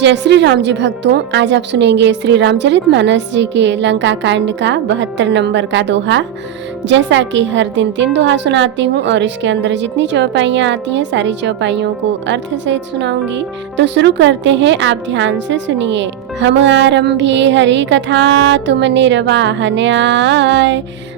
जय श्री राम जी भक्तों, आज आप सुनेंगे श्री रामचरितमानस जी के लंका कांड का 72 नंबर का दोहा। जैसा कि हर दिन 3 दोहा सुनाती हूँ और इसके अंदर जितनी चौपाइयाँ आती हैं सारी चौपाइयों को अर्थ सहित सुनाऊंगी। तो शुरू करते हैं, आप ध्यान से सुनिए। हम आरंभी हरि कथा तुम निर्वाहन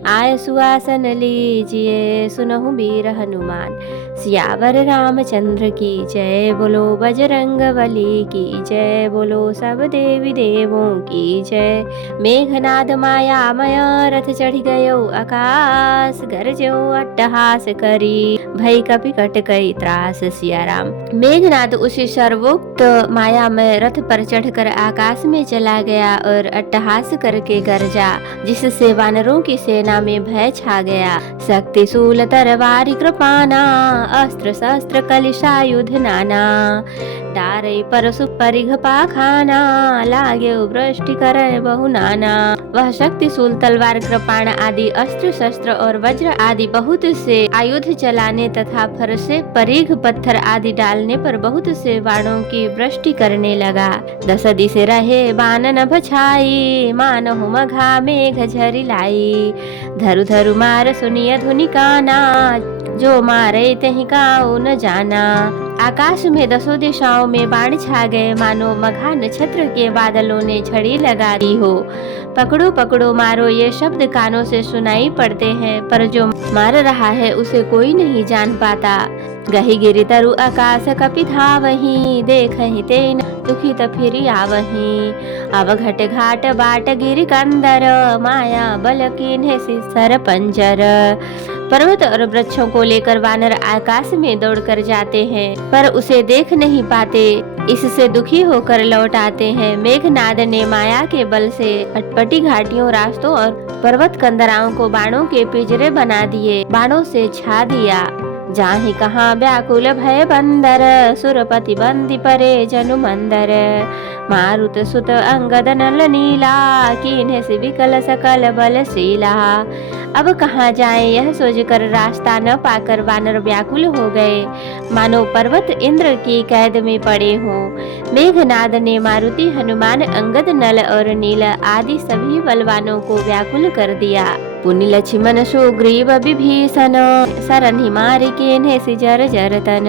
आय सुआसन लीजिए सुनहु वीर हनुमान। सियावर रामचंद्र की जय, बोलो बजरंग बली की जय, बोलो सब देवी देवों की जय। मेघनाद मायामय रथ चढ़ गयो आकाश, गरजो अट्टहास करी भई कपि कट कई त्रास। सिया राम। मेघनाद उसी सर्वोक्त मायामय रथ पर चढ़कर आकाश में चला गया और अट्टहास करके गरजा, जिससे वानरों की सेना में भय छा गया। शक्ति शूल तरवारी कृपाना, अस्त्र शस्त्र कलिशायुध नाना। डारे परसु परिघ पाखाना, लागे वृष्टि करे बहु नाना। वह शक्तिशूल तलवार कृपाण आदि अस्त्र शस्त्र और वज्र आदि बहुत से आयुध चलाने तथा फरसे परिघ पत्थर आदि डालने पर बहुत से बाणों की वृष्टि करने लगा। 10 दिसे रहे बाण नभ छाई, मानहु मघा मेघ झरि लाई। धरु धरु मार सुनिय धुनि काना, जो मारे तहि काऊ न जाना। आकाश में 10 दिशाओं में बाण छा गए, मानो मघा नक्षत्र के बादलों ने झड़ी लगा दी हो। पकड़ो पकड़ो मारो ये शब्द कानों से सुनाई पड़ते हैं, पर जो मार रहा है उसे कोई नहीं जान पाता। गही गिरि तरु आकाश कपि धावही, देखहि तेन दुखित फिरि आवही। अवघट घाट बाट गिरि कंदर, माया बल कीन्हे सर पंजर। पर्वत और वृक्षों को लेकर वानर आकाश में दौड़कर जाते हैं, पर उसे देख नहीं पाते। इससे दुखी होकर लौट आते हैं। मेघनाद ने माया के बल से अटपटी घाटियों, रास्तों और पर्वत कंदराओं को बाणों के पिंजरे बना दिए, बाणों से छा दिया। जाहि कहाँ व्याकुल भय बंदर, सुरपति बंदी परे जनु मंदर। मारुत सुत अंगद नल नीला, कीन्हे से विकल सकल बलशीला। अब कहाँ जाए यह सोचकर रास्ता न पाकर वानर व्याकुल हो गए, मानो पर्वत इंद्र की कैद में पड़े हों। मेघनाद ने मारुति, हनुमान, अंगद, नल और नील आदि सभी बलवानों को व्याकुल कर दिया। पुनि लक्ष्मण सुग्रीव विभीषण, सरन हिमारी केन्हे सिजर जरतन।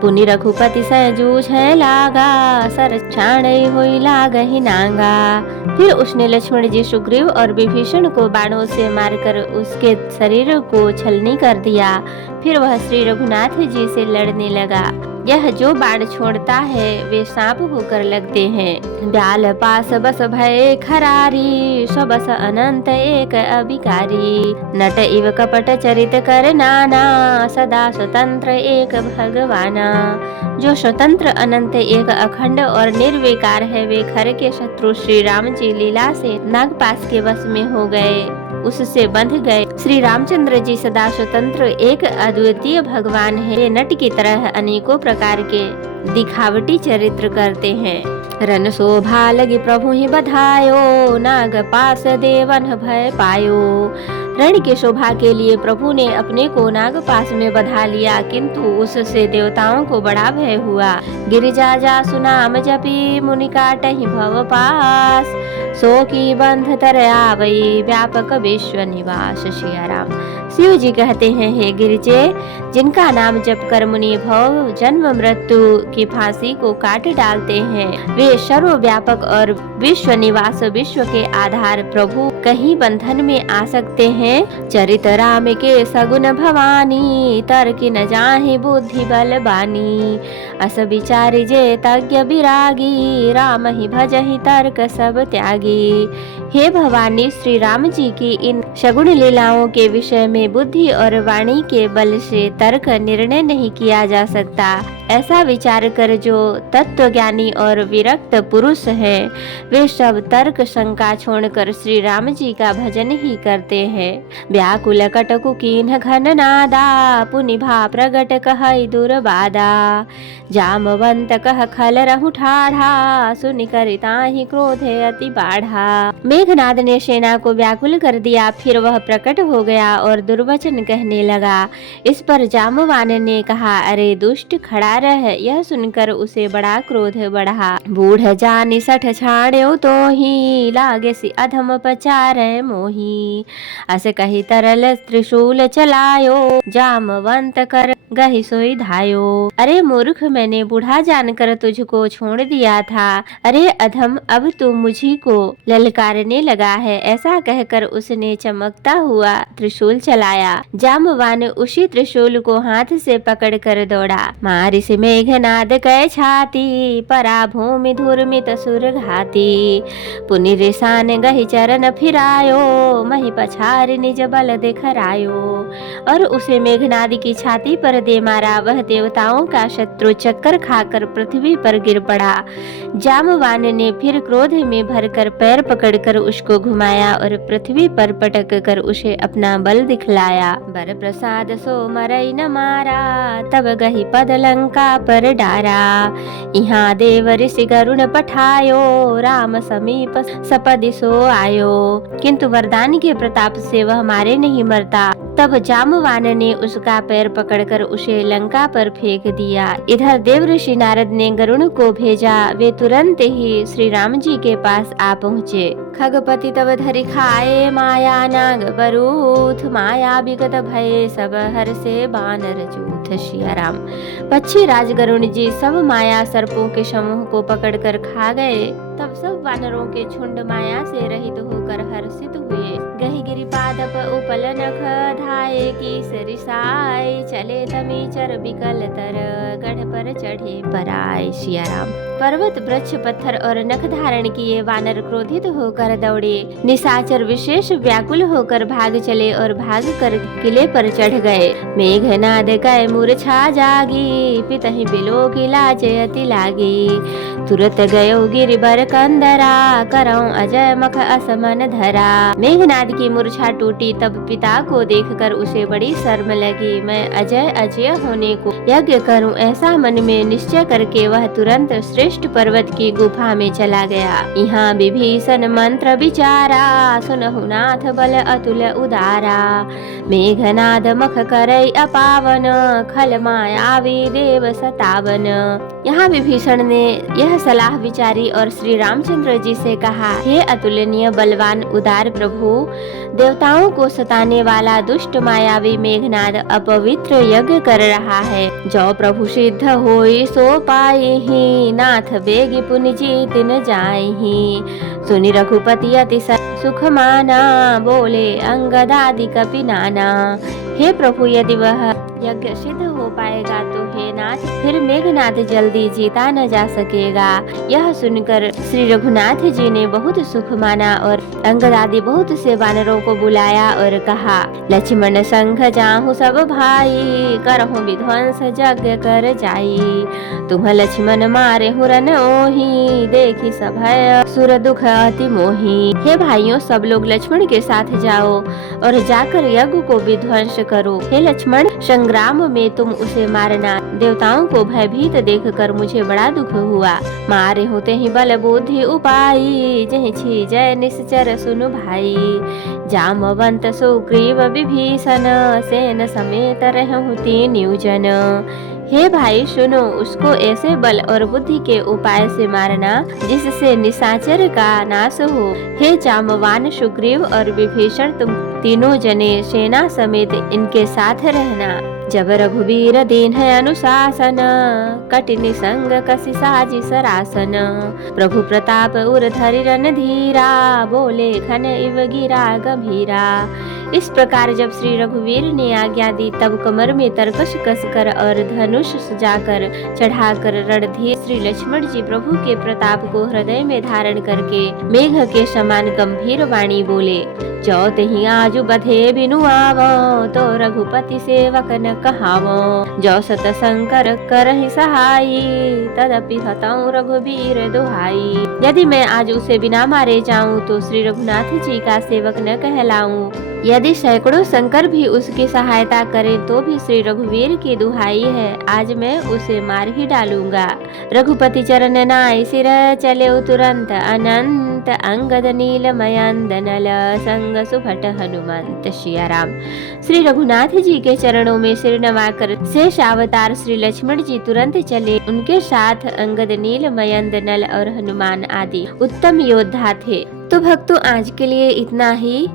पुनि रघुपति सजूझे लागा, सर छाणै होई लागहि नांगा। फिर उसने लक्ष्मण जी, सुग्रीव और विभीषण को बाणों से मारकर उसके शरीर को छलनी कर दिया। फिर वह श्री रघुनाथ जी से लड़ने लगा। यह जो बाण छोड़ता है वे सांप होकर लगते हैं। ब्याल पास बस भय खरारी, सबस अनंत एक अभिकारी। नट इव कपट चरित कर नाना, सदा स्वतंत्र एक भगवाना। जो स्वतंत्र अनंत एक अखंड और निर्विकार है, वे खर के शत्रु श्री राम जी लीला से नागपाश के वश में हो गए, उससे बंध गए। श्री रामचंद्र जी सदा स्वतंत्र एक अद्वितीय भगवान है। वे नट की तरह अनेकों प्रकार के दिखावटी चरित्र करते हैं। रन शोभा लगी प्रभु ही बधायो, नाग पास देवन भय पायो। रण की शोभा के लिए प्रभु ने अपने को नाग पास में बधा लिया, किंतु उससे देवताओं को बड़ा भय हुआ। गिरिजा जा सुनाम जपी, मुनि काटहि भव पास। सो की बंध तर आवई, व्यापक विश्व निवास। सिया राम। शिव जी कहते हैं, हे गिरिजे, जिनका नाम जप कर मुनि भव जन्म मृत्यु की फांसी को काट डालते हैं, वे सर्वव्यापक और विश्व निवास, विश्व के आधार प्रभु कहीं बंधन में आ सकते हैं। चरित राम के सगुन भवानी, तर्क न जाहि बुद्धि बल बानी। अस विचारी जे तज्ञ विरागी, राम ही भजहि तर्क सब त्यागी। हे भवानी, श्री राम जी की इन सगुण लीलाओं के विषय में बुद्धि और वाणी के बल से तर्क निर्णय नहीं किया जा सकता। ऐसा विचार कर जो तत्वज्ञानी और विरक्त पुरुष हैं, वे सब तर्क शंका छोड़कर श्री राम जी का भजन ही करते हैं। व्याकुल कटकु कीन्ह घन नादा, पुनि भा प्रगट कहई दुर्बादा। जामवंत कह खल रहु ठाढ़ा, सुनि करि ताहि क्रोधे अति बाढ़ा। मेघनाद ने सेना को व्याकुल कर दिया, फिर वह प्रकट हो गया और दुर्वचन कहने लगा। इस पर जामवान ने कहा, अरे दुष्ट खड़ा रह। यह सुनकर उसे बड़ा क्रोध बढ़ा। बूढ़ जानि सठ छाड़्यो तो ही, लागे सी अधम पचारे मोही। अस कही तरल त्रिशूल चलायो, जामवंत कर गहि सोई धायो। अरे मूर्ख, मैंने बूढ़ा जानकर तुझको छोड़ दिया था। अरे अधम, अब तू मुझी को ललकारने लगा है। ऐसा कहकर उसने चमकता हुआ त्रिशूल चलाया। जामवान उसी त्रिशूल को हाथ से पकड़कर दौड़ा। मारि से मेघनाद कै छाती, परा भूमि धूर्मित सुर घाती। पुनि रिसान गहि चरण फिरायो, मही पछारि निज बल दिखरायो। और उसे मेघनाद की छाती पर दे मारा। वह देवताओं का शत्रु चक्कर खाकर पृथ्वी पर गिर पड़ा। जामवान ने फिर क्रोध में भरकर पैर पकड़कर उसको घुमाया और पृथ्वी पर पटक कर उसे अपना बल दिखलाया। बर प्रसाद सो मरई न मारा, तब गही पद लंका पर डारा। यहाँ देव ऋषि गरुण पठायो, राम समीप सपदि सो आयो। किंतु वरदान के प्रताप से वह मारे नहीं मरता। तब जामवान ने उसका पैर पकड़कर उसे लंका पर फेंक दिया। इधर देव ऋषि नारद ने गरुण को भेजा। वे तुरंत ही श्री राम जी के पास आ पहुँचे। खगपति तब धरि खाए माया, नाग बरूथ माया विगत भय, सब हर से बानर जूथ। सिया राम। पक्षी राज गरुण जी सब माया सर्पों के समूह को पकड़कर खा गए। तब सब वानरों के झुंड माया से रहित होकर हर्षित हुए। गही गिरिपादप उपल नख धाये, की सरिसाए चले तमीचर बिकल तर, गढ़ पर चढ़े पराए। सिया राम। पर्वत वृक्ष पत्थर और नख धारण किए वानर क्रोधित होकर दौड़े। निशाचर विशेष व्याकुल होकर भाग चले और भाग कर किले पर चढ़ गए। मेघनाद कै मूर्छा जागी, पितहि बिलो की लाजे अति लागी। तुरत गयो गिरिबर कंदरा, करऊं अजय मख असमन धरा। मेघनाद की मूर्छा टूटी। तब पिता को देखकर उसे बड़ी शर्म लगी। मैं अजय अजय होने को यज्ञ करूं, ऐसा मन में निश्चय करके वह तुरंत श्रेष्ठ पर्वत की गुफा में चला गया। यहाँ विभीषण मंत्र विचारा, सुनहु नाथ बल अतुल उदारा। मेघनाद मख करई अपावन, खल मायावी देव सतावन। यहाँ विभीषण ने यह सलाह विचारी और श्री रामचंद्र जी से कहा, हे अतुलनीय बलवान उदार प्रभु, देवताओं को सताने वाला दुष्ट मायावी मेघनाद अपवित्र यज्ञ कर रहा है। जो प्रभु सिद्ध होई सो पाई, नाथ बेगी पुनि जीत न जाई। सुनि रघुपति अति सुख माना, बोले अंगदादि कपि नाना। हे प्रभु, यदि वह यज्ञ सिद्ध हो पाएगा तो हे नाथ, फिर मेघनाद जल्दी जीता न जा सकेगा। यह सुनकर श्री रघुनाथ जी ने बहुत सुख माना और अंगदादि बहुत से वानरों को बुलाया और कहा, लक्ष्मण संघ जाहु सब भाई, करहु विध्वंस यज्ञ कर जाई। तुम लक्ष्मण मारे हुरन ओही, देखी सभय सुर दुख अति मोही। हे भाइयों, सब लोग लक्ष्मण के साथ जाओ और जाकर यज्ञ को विध्वंस करो। हे लक्ष्मण, संग्राम में तुम उसे मारना। देवताओं को भयभीत देखकर मुझे बड़ा दुख हुआ। मारे होते ही बल बुद्धि उपाई, जहि छी जय निश्चर सुनु भाई। जामवंत सुग्रीव विभीषण, सेन समेत रहु तीन्यु जन। हे भाई सुनो, उसको ऐसे बल और बुद्धि के उपाय से मारना जिससे निशाचर का नाश हो। हे जामवान, सुग्रीव और विभीषण, तुम तीनों जने सेना समेत इनके साथ रहना। जब रघुवीर दीन है अनुशासन, कठिन संग कसी साजी सरासन। प्रभु प्रताप उर धरि रणधीरा, बोले घन इव गिरा गंभीरा। इस प्रकार जब श्री रघुवीर ने आज्ञा दी, तब कमर में तरकश कसकर और धनुष सजाकर चढ़ाकर रणधीर श्री लक्ष्मण जी प्रभु के प्रताप को हृदय में धारण करके मेघ के समान गंभीर वाणी बोले, जो तहि आजु बधे बिनु आवो, तो रघुपति सेवक न कहावो। जो सत शंकर करहि सहाई, तदपि हतौ रघुवीर दुहाई। यदि मैं आज उसे बिना मारे जाऊं तो श्री रघुनाथ जी का सेवक न कहलाऊं। यदि सैकड़ों शंकर भी उसकी सहायता करें तो भी श्री रघुवीर की दुहाई है, आज मैं उसे मार ही डालूंगा। रघुपति चरण नाय सिर चले तुरंत, अनंत अंगद नील मयंद नल संग सुभट हनुमंत। सिया राम। श्री रघुनाथ जी के चरणों में सिर नवाकर शेष अवतार श्री लक्ष्मण जी तुरंत चले। उनके साथ अंगद, नील, मयंद, नल और हनुमान आदि उत्तम योद्धा थे। तो भक्तों, आज के लिए इतना ही।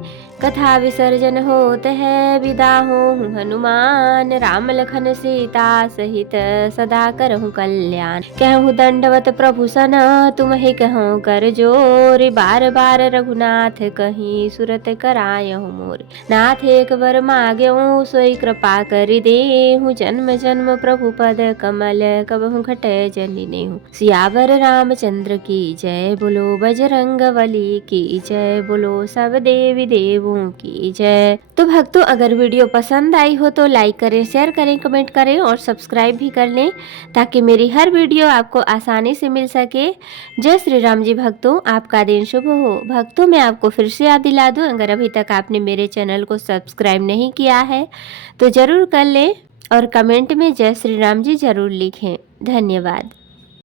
कथा विसर्जन होत है, विदा हूँ हनुमान। राम लखन सीता सहित सदा करहु कल्याण। कहूँ दंडवत प्रभु सन, तुम ही कहूँ कर जोर। बार बार रघुनाथ कहीं, सुरत करायहु मोर। नाथ एक बर माग्यऊ, सोई कृपा करि देहु। जन्म जन्म प्रभु पद कमल, कबहु घटै जनि नेहु। सियावर रामचंद्र की जय, बोलो बजरंग बली की जय, बोलो सब देवी देवों की जय। तो भक्तों, अगर वीडियो पसंद आई हो तो लाइक करें, शेयर करें, कमेंट करें और सब्सक्राइब भी कर लें, ताकि मेरी हर वीडियो आपको आसानी से मिल सके। जय श्री राम जी भक्तों, आपका दिन शुभ हो। भक्तों, मैं आपको फिर से याद दिला दूं, अगर अभी तक आपने मेरे चैनल को सब्सक्राइब नहीं किया है तो जरूर कर लें और कमेंट में जय श्री राम जी जरूर लिखें। धन्यवाद।